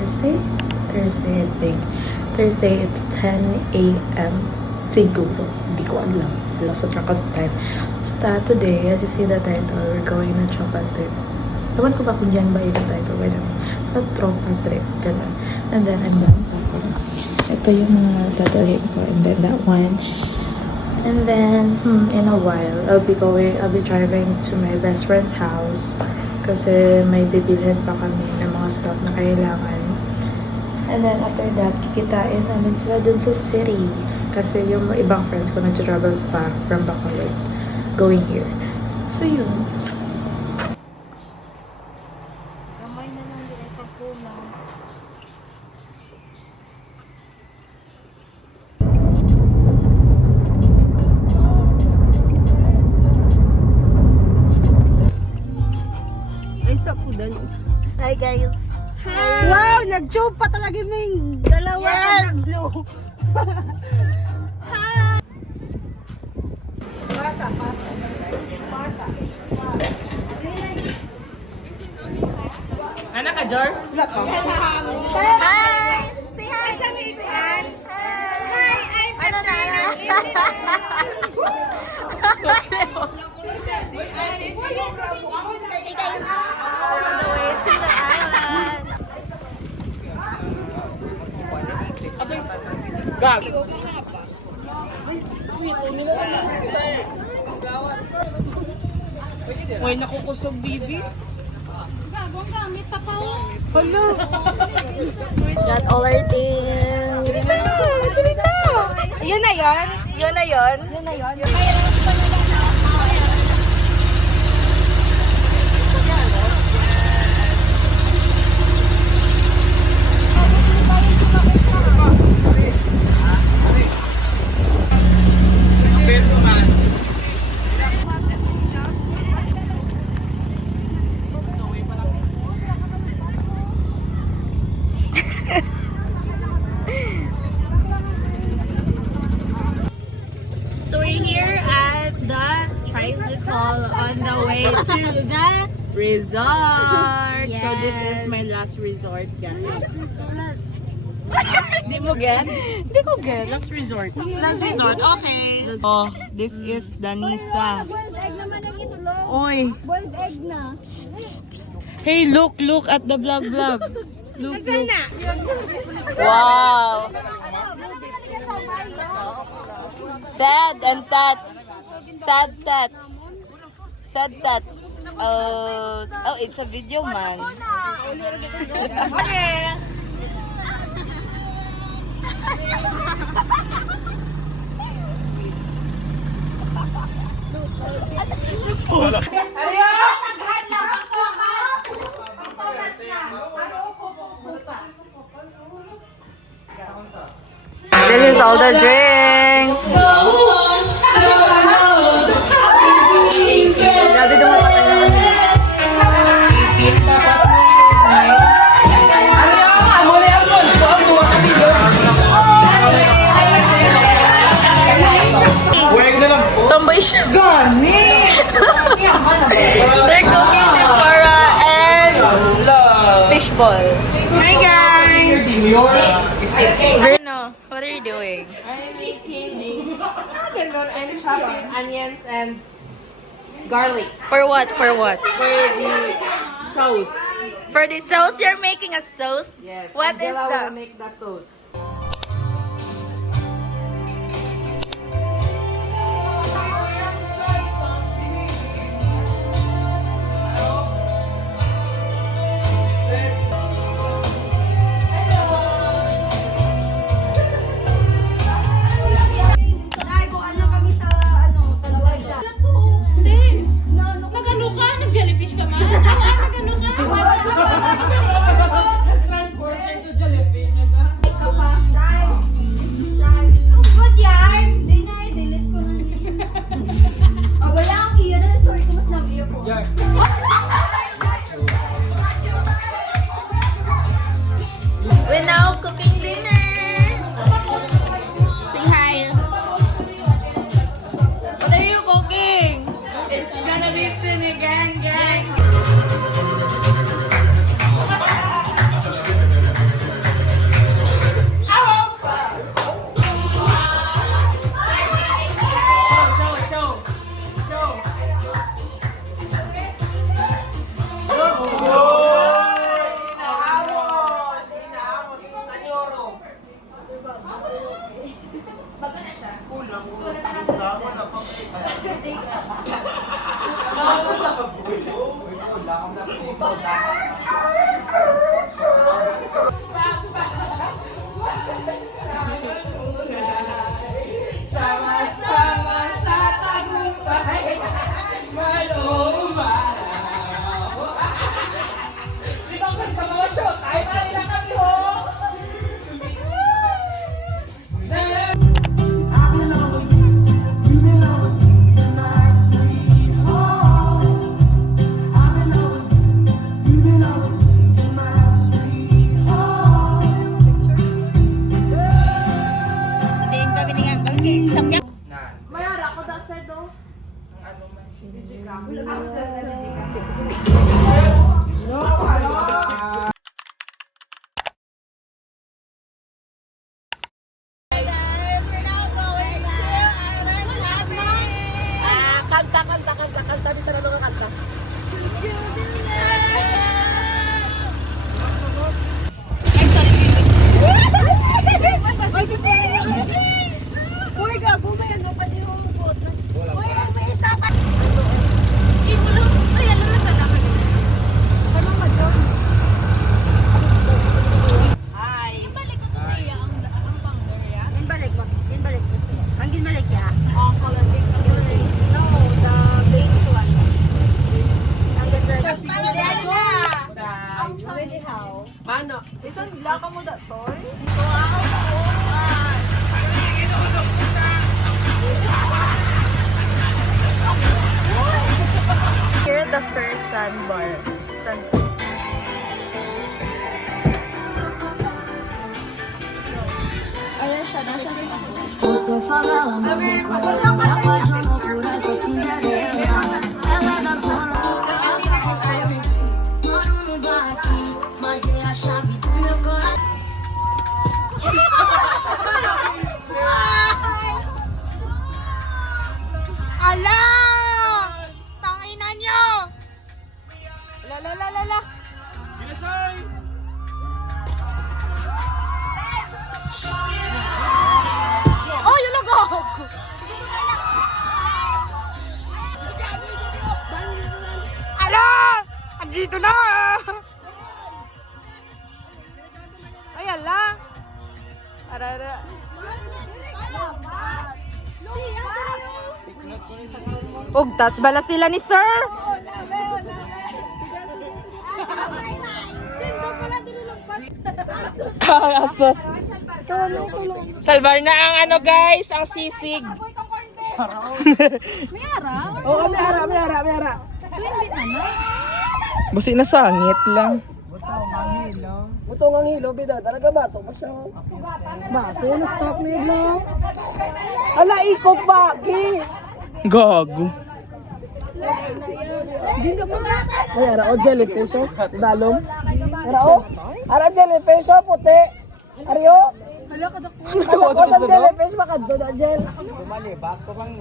Thursday? Thursday, I think. Thursday, it's 10 a.m. Siguro. Hindi ko alam. I lost track of time. Basta today, as you see the title, we're going on a tropa trip. Ewan ko ba kung dyan ba yung title? Wait, sa tropa trip. Ganun. And then, I'm done. Ito yung mga dadalhin ko. And then, that one. And then, in a while, I'll be driving to my best friend's house. Kasi may bibilhin pa kami ng mga stuff na kailangan. And then after that, kikitain namin sila dun sa city. Kasi yung ibang friends ko nag-travel pa from Bacolod going here. So yun. Gamay na lang din ay pagkulang. Ay, sa pudan. Hi guys. Hi. Wow, nag-joke pa talaga mo yung dalawa na nag-blow. Hi. Pasa. Anak ka, Jor? Hi. Say hi. Sa Mitan. Hi, I'm Patrina. Hey guys, on the way to the island. Gag! Uy, nakukusog, bibi. Gagawang gamit tapaw. Hello. Got all our things. Yun na yun. Yun na yun. Yun na yun. So we're here at the tricycle on the way to the resort. Yes. So this is my last resort, guys. Di mo get? Di ko get. Last resort. Last resort, okay. Oh, this is Danisa. Boiled egg naman ang itlog. Oy. Boiled egg na. Hey, look at the vlog. Look. Wow. Sad and tats. Sad tats. Oh, it's a video, man. Okay. This is all the drinks. Tomboy siya. They're cooking tempura and fishball. Hi guys! Bruno, what are you doing? I'm making I'm chopping onions and garlic For what? for the sauce. For the sauce, you're making a sauce? Yes. What is Angela that? will make the sauce. Hindi. Nagano ka? Nag-jellyfish ka man? Nagano ka? Good yan! Hindi na, i-delete ko na. Wala kang iya na story ko mas nag-iyo ko. We're now cooking dinner. Say hi. What are you cooking? It's gonna be sinigang, gang. Ano? Isang laka mo da, Toy? Here at the first sandbar. Eu sou favela, meu coração se apaixonou por essa Cinderela. Ela é da zona, eu quero você. Moro no bar aqui, mas é a chave do meu coração. Ala! Tangina nyo! La. Oh, yun lang ako! Ala! Andito na! Ay, ala! Arara. Ugtas bala sila ni Sir! Asos. Salvar na ang ano guys, ang sisig. Oo, may ara. Busi na sangit lang. Butong ang hilo, bida. Talaga ba ito? Masya. Baso na stock na yun lang. Ala, ikot bagi. Gago. Ay, ara o jellyfish o. Dalom. Ara o. Ara jellyfish o, puti. Ariyo. Ano ko sa jellyfish, makadto na gel. Bumali, bako bang